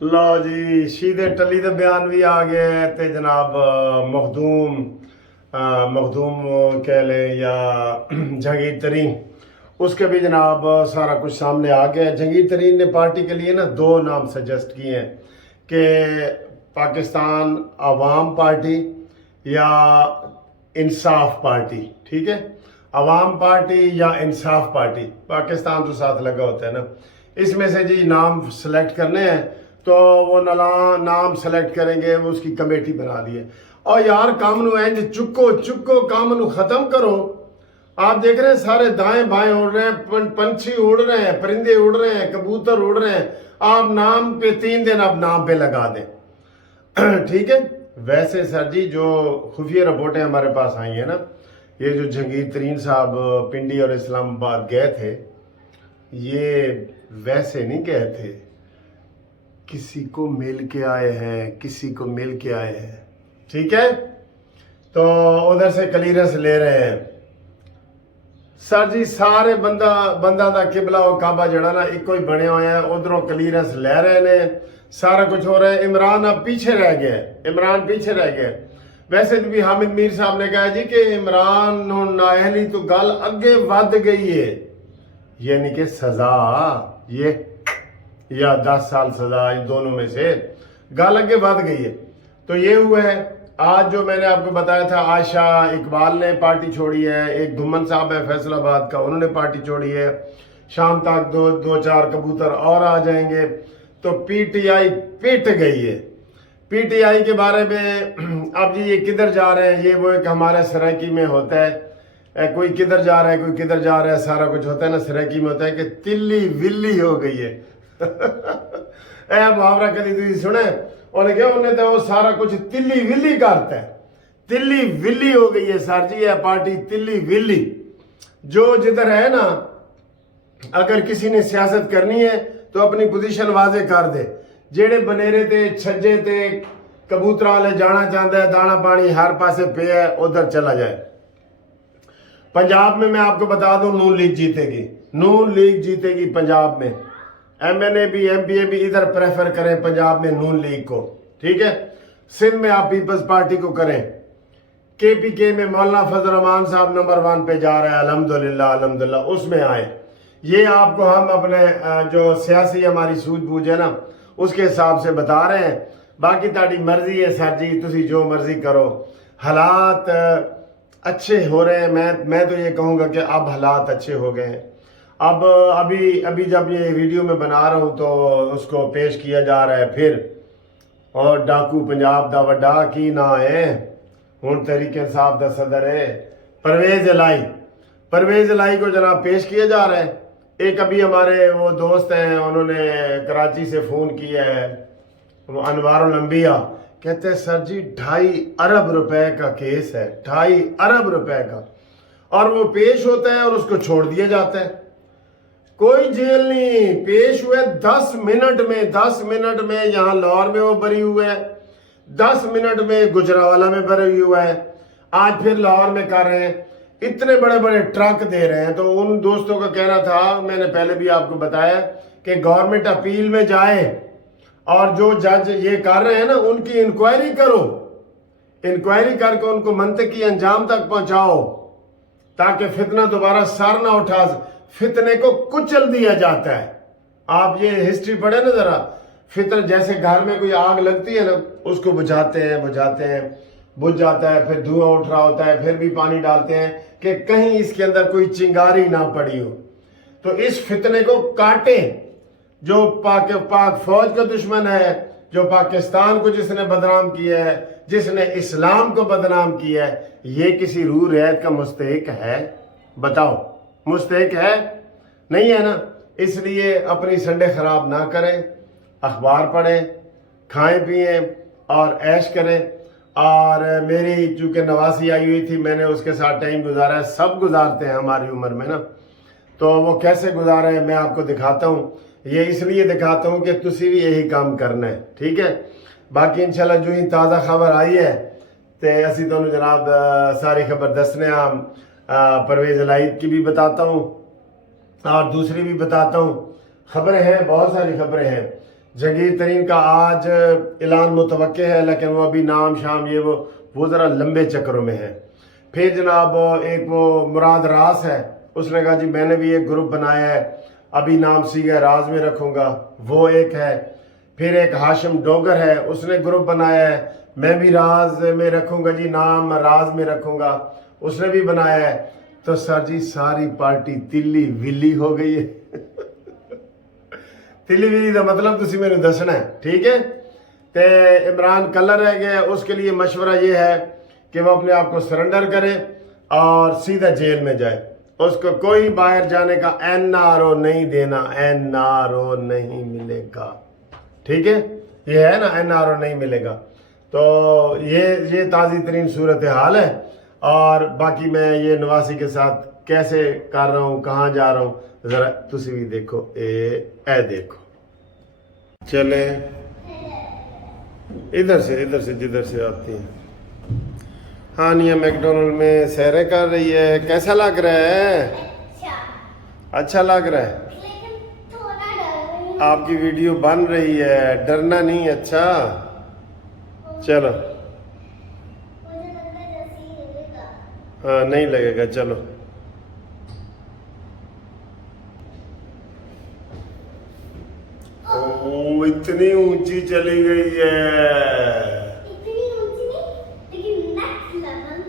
लो जी शीदे टली दे बयान भी आ गए हैं ते जनाब मखदूम कह लें या जहांगीर तरीन उसके भी जनाब सारा कुछ सामने आ गया है। जहांगीर तरीन ने पार्टी के लिए ना दो नाम सजेस्ट किए हैं कि पाकिस्तान अवाम पार्टी या इंसाफ पार्टी। ठीक है, अवाम पार्टी या इंसाफ पार्टी, पाकिस्तान तो साथ लगा होता है ना, इसमें से जी नाम सेलेक्ट करने हैं। तो वो नला नाम सेलेक्ट करेंगे, वो उसकी कमेटी बना दी है। और यार काम नू इंज चुको चुको, काम नू खत्म करो। आप देख रहे हैं सारे दाएं बाएं उड़ रहे हैं, पंछी उड़ रहे हैं, परिंदे उड़ रहे हैं, कबूतर उड़ रहे हैं। आप नाम पे 3 दिन आप नाम पे लगा दें। ठीक है। वैसे सर जी जो खुफिया रिपोर्टें हमारे पास आई हैं ना, ये जो जहांगीर तरीन साहब पिंडी और इस्लामाबाद गए थे, ये वैसे नहीं गए थे, किसी को मिल के आए हैं, किसी को मिल के आए हैं। ठीक है, तो उधर से क्लीयरेंस ले रहे हैं सर जी। सारे बंदा दा किबला और काबा जड़ा ना इको ही बने हुए हैं, उधरों क्लीयरेंस ले रहे ने, सारा कुछ हो रहा है। इमरान अब पीछे रह गया, इमरान पीछे रह गया। वैसे भी हामिद मीर साहब ने कहा जी कि इमरान नाअहली तो गल अगे वध गई है, यानी कि सजा ये या 10 साल सजा, इन दोनों में से गल अगे बढ़ गई है। तो ये हुआ है। आज जो मैंने आपको बताया था, आयशा इकबाल ने पार्टी छोड़ी है, एक धुमन साहब है फैसलाबाद का, उन्होंने पार्टी छोड़ी है। शाम तक दो चार कबूतर और आ जाएंगे। तो पीटीआई पिट गई है। पीटीआई के बारे में अब जी ये किधर जा रहे हैं, ये वो एक हमारे सरायकी में होता है, कोई किधर जा रहा है, कोई किधर जा रहा है, सारा कुछ होता है ना सरायकी में होता है कि तिल्ली विल्ली हो गई है। ए मुहावरा कभी तुझे सुने, उन्हें क्या, उन्हें तो वो सारा कुछ तिल्ली विल्ली करता है। तिल्ली विल्ली हो गई है सर जी, यह पार्टी तिल्ली विल्ली। जो जिधर है ना, अगर किसी ने सियासत करनी है तो अपनी पोजीशन वाजे कर दे। जेड़े बनेरे ते छज्जे ते कबूतर वाले जाना चाहता है, दाना पानी हर पासे पे है, उधर चला जाए। पंजाब में मैं आपको बता दूं, नून लीग जीतेगी, नून लीग जीतेगी पंजाब में। एमएनए भी एमपीए भी इधर प्रेफर करें पंजाब में नून लीग को। ठीक है, सिंध में आप पीपल्स पार्टी को करें। केपीके में मौलाना फजल रहमान साहब नंबर 1 पे जा रहे हैं, अल्हम्दुलिल्लाह अल्हम्दुलिल्लाह, उसमें आए। ये आपको हम अपने जो सियासी हमारी सूझबूझ है ना, उसके हिसाब से बता रहे हैं। बाकी ताड़ी मर्जी है सर जी, तुसी जो मर्जी करो। हालात अच्छे हो रहे हैं। मैं तो ये कहूँगा कि अब हालात अच्छे हो गए हैं। अब अभी जब ये वीडियो में बना रहा हूँ तो उसको पेश किया जा रहा है फिर, और डाकू पंजाब दा वड्डा की ना है, हुण तहरीक इंसाफ दा सदर है परवेज इलाही को जनाब पेश किया जा रहा है। एक अभी हमारे वो दोस्त हैं, उन्होंने कराची से फ़ोन किया है, वो अनवारुल अंबिया, कहते हैं सर जी 2.5 अरब रुपए का केस है, 2.5 अरब रुपए का, और वो पेश होता है और उसको छोड़ दिया जाता है। कोई जेल नहीं, पेश हुए 10 मिनट में, 10 मिनट में यहाँ लाहौर में वो बरी हुआ है, 10 मिनट में गुजरावाला में बरी हुआ है, आज फिर लाहौर में कर रहे हैं। इतने बड़े बड़े ट्रक दे रहे हैं। तो उन दोस्तों का कहना था, मैंने पहले भी आपको बताया, कि गवर्नमेंट अपील में जाए और जो जज ये कर रहे हैं ना, उनकी इंक्वायरी करो, इंक्वायरी करके उनको मंतकी अंजाम तक पहुंचाओ, ताकि फितना दोबारा सर ना उठा। फितने को कुचल दिया जाता है। आप ये हिस्ट्री पढ़े ना जरा, फितन जैसे घर में कोई आग लगती है ना, उसको बुझाते हैं बुझ जाता है, फिर धुआं उठ रहा होता है, फिर भी पानी डालते हैं कि कहीं इसके अंदर कोई चिंगारी ना पड़ी हो। तो इस फितने को काटे। जो पाक फौज का दुश्मन है, जो पाकिस्तान को जिसने बदनाम किया है, जिसने इस्लाम को बदनाम किया है, ये किसी रूह रियायत का मुस्तहिक है? बताओ, मुस्तहिक है? नहीं है ना। इसलिए अपनी संडे खराब ना करें, अखबार पढ़ें, खाएं पिएं और ऐश करें। और मेरी चूंकि नवासी आई हुई थी, मैंने उसके साथ टाइम गुजारा है। सब गुजारते हैं हमारी उम्र में ना, तो वो कैसे गुजारे मैं आपको दिखाता हूँ। ये इसलिए दिखाता हूँ कि तुसी भी यही काम करना है। ठीक है, बाकी इंशाल्लाह जो ही ताज़ा खबर आई है तो असी तो जनाब सारी खबर दसने हम परवेज इलाही की भी बताता हूँ और दूसरी भी बताता हूँ। खबरें हैं, बहुत सारी खबरें हैं जहांगीर तरीन का आज ऐलान मुतवक्के है, लेकिन वो अभी नाम शाम ये वो ज़रा लंबे चक्रों में है। फिर जनाब एक वो मुराद रास है, उसने कहा जी मैंने भी एक ग्रुप बनाया है, अभी नाम सीगा राज में रखूँगा, वो एक है। फिर एक हाशिम डोगर है, उसने ग्रुप बनाया है, मैं भी राज में रखूँगा जी, नाम राज में रखूँगा, उसने भी बनाया है। तो सर जी सारी पार्टी तिल्ली विल्ली हो गई है। तिल्ली विल्ली का मतलब तुसी मैंने दसना है, ठीक है। तो इमरान कलर रह गया, उसके लिए मशवरा ये है कि वो अपने आप को सरेंडर करे और सीधा जेल में जाए। उसको कोई बाहर जाने का NRO नहीं देना, NRO नहीं मिलेगा, ठीक है। ये है ना, NRO नहीं मिलेगा। तो ये ताज़ी तरीन सूरत हाल है। और बाकी मैं ये नवासी के साथ कैसे कर रहा हूँ, कहाँ जा रहा हूँ, ज़रा तुसी भी देखो। ए देखो, चले इधर से जिधर से आती हैं। हानिया मैकडोनल्ड में सैरें कर रही है, कैसा लग रहा है? अच्छा लग रहा है। लेकिन थोड़ा डर रही हूँ। आपकी वीडियो बन रही है, डरना नहीं। अच्छा चलो, मुझे लगता है जैसे ही लगेगा। हाँ नहीं लगेगा, चलो। ओ इतनी ऊंची चली गई है। इतनी ऊंची नहीं, लेकिन next level.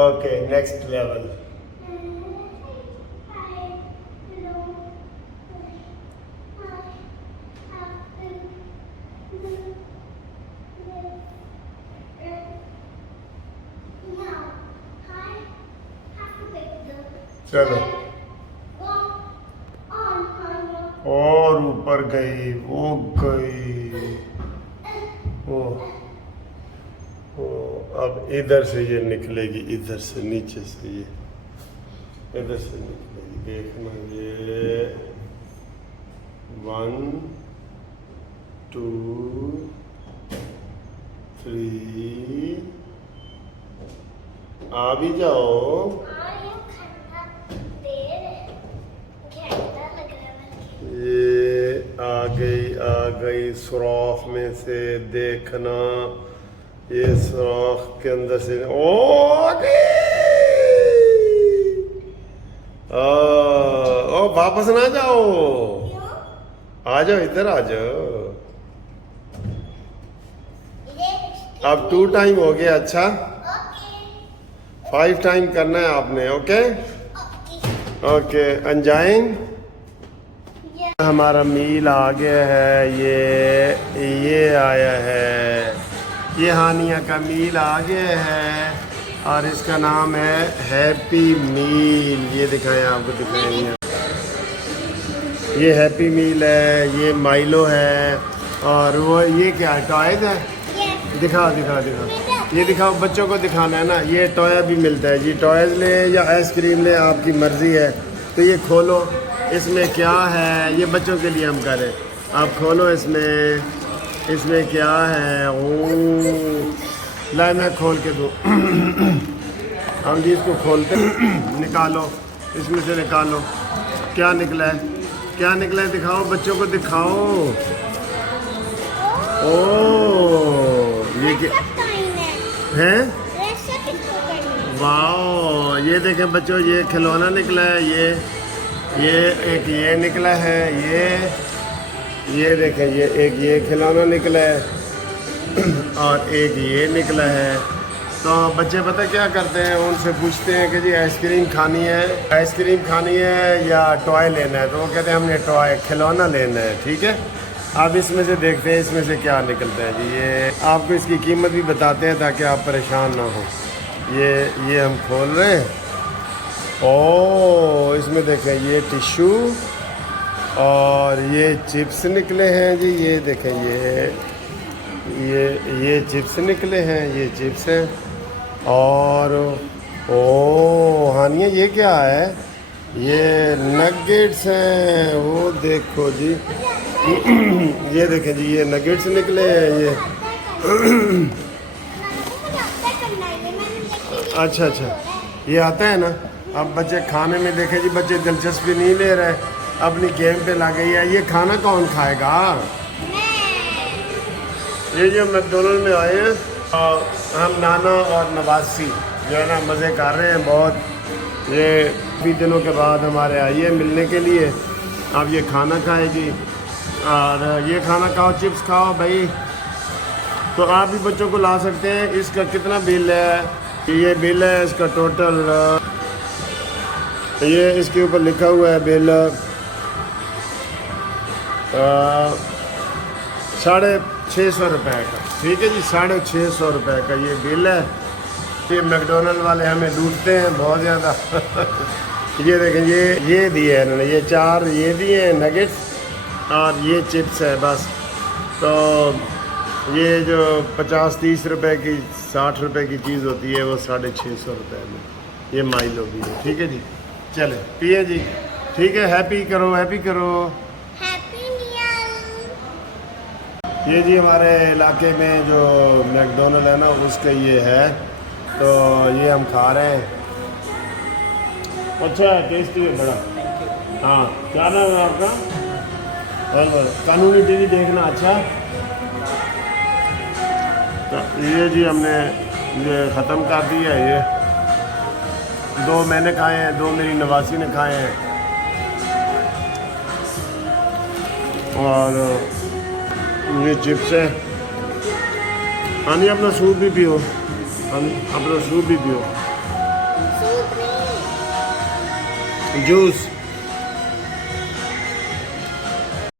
Okay next level. चलो और ऊपर गई, वो गई, वो अब इधर से ये निकलेगी, इधर से नीचे से ये इधर से निकलेगी, देखना। ये 1 2 3 आ भी जाओ। ये आ गई सुराख में से, देखना। ये सुराख के अंदर से आ वापस ना जाओ, आ जाओ, इधर आ जाओ। अब 2 टाइम हो गया। अच्छा 5 टाइम करना है आपने। ओके ओके अंजाइन, हमारा मील आ गया है। ये आया है, ये हानिया का मील आ गया है और इसका नाम है हैप्पी मील। ये दिखाएं, आपको दिखाएंगे। ये हैप्पी मील है, ये माइलो है, और वो ये क्या टॉयज है? दिखाओ दिखाओ दिखाओ, ये दिखाओ, बच्चों को दिखाना है ना। ये टॉय भी मिलता है जी, टॉयज ले या आइसक्रीम ले, आपकी मर्जी है। तो ये खोलो, इसमें क्या है, ये बच्चों के लिए हम करें। आप खोलो, इसमें क्या है। ओ ला मैं खोल के दूँ। हम जी इसको खोलते निकालो, इसमें से निकालो, क्या निकला है, क्या निकला है, दिखाओ, बच्चों को दिखाओ। ओ ये क्या है? वाह, ये देखें बच्चों, ये खिलौना निकला है। ये एक ये निकला है, ये देखें, ये एक ये खिलौना निकला है और एक ये निकला है। तो बच्चे पता क्या करते हैं, उनसे पूछते हैं कि जी आइसक्रीम खानी है या टॉय लेना है। तो वो कहते हैं हमने टॉय खिलौना लेना है। ठीक है, अब इसमें से देखते हैं इसमें से क्या निकलता है जी। ये आपको इसकी कीमत भी बताते हैं ताकि आप परेशान ना हो। ये हम खोल रहे हैं। ओ इसमें देखें, ये टिश्यू और ये चिप्स निकले हैं जी। ये देखें, ये चिप्स निकले हैं, ये चिप्स हैं। और ओ हानिया, ये क्या है? ये नगेट्स हैं। वो देखो जी, ये देखें जी, ये नगेट्स निकले हैं। ये अच्छा, ये आता है ना। अब बच्चे खाने में देखें जी, बच्चे दिलचस्पी नहीं ले रहे। अपनी गेम पे लग गई है। ये खाना कौन खाएगा? ये जो मैकडोनल्ड में आए हैं और हम नाना और नवासी जो है ना मज़े कर रहे हैं बहुत। ये काफ़ी दिनों के बाद हमारे आई है मिलने के लिए। अब ये खाना खाएगी और ये खाना खाओ, चिप्स खाओ भाई। तो आप भी बच्चों को ला सकते हैं। इसका कितना बिल है? ये बिल है इसका टोटल, ये इसके ऊपर लिखा हुआ है बिल 650 रुपये का। ठीक है जी, 650 रुपये का ये बिल है। ये मैकडोनल्ड वाले हमें लूटते हैं बहुत ज़्यादा। ये देखें, ये दिए हैं इन्होंने, ये 4 ये दिए हैं नगेट्स और ये चिप्स है बस। तो ये जो 50-30 रुपए की 60 रुपए की चीज़ होती है वो 650 रुपये में ये माइलो भी है। ठीक है जी, चले पिए जी। ठीक है, हैप्पी करो, हैप्पी करो। Happy new year. ये जी हमारे इलाके में जो मैकडोनल्ड है ना उसका ये है, तो ये हम खा रहे हैं। अच्छा है, टेस्टी है बड़ा। हाँ, क्या नाम है आपका? कानूनी टीवी देखना। अच्छा, तो ये जी हमने ये ख़त्म कर दिया है। ये 2 मैंने खाए हैं, 2 मेरी नवासी ने खाए हैं। और ये चिप्स है। हाँ जी, अपना सूप भी पियो। हाँ जी, अपना सूप भी पियो। सूप नहीं, जूस।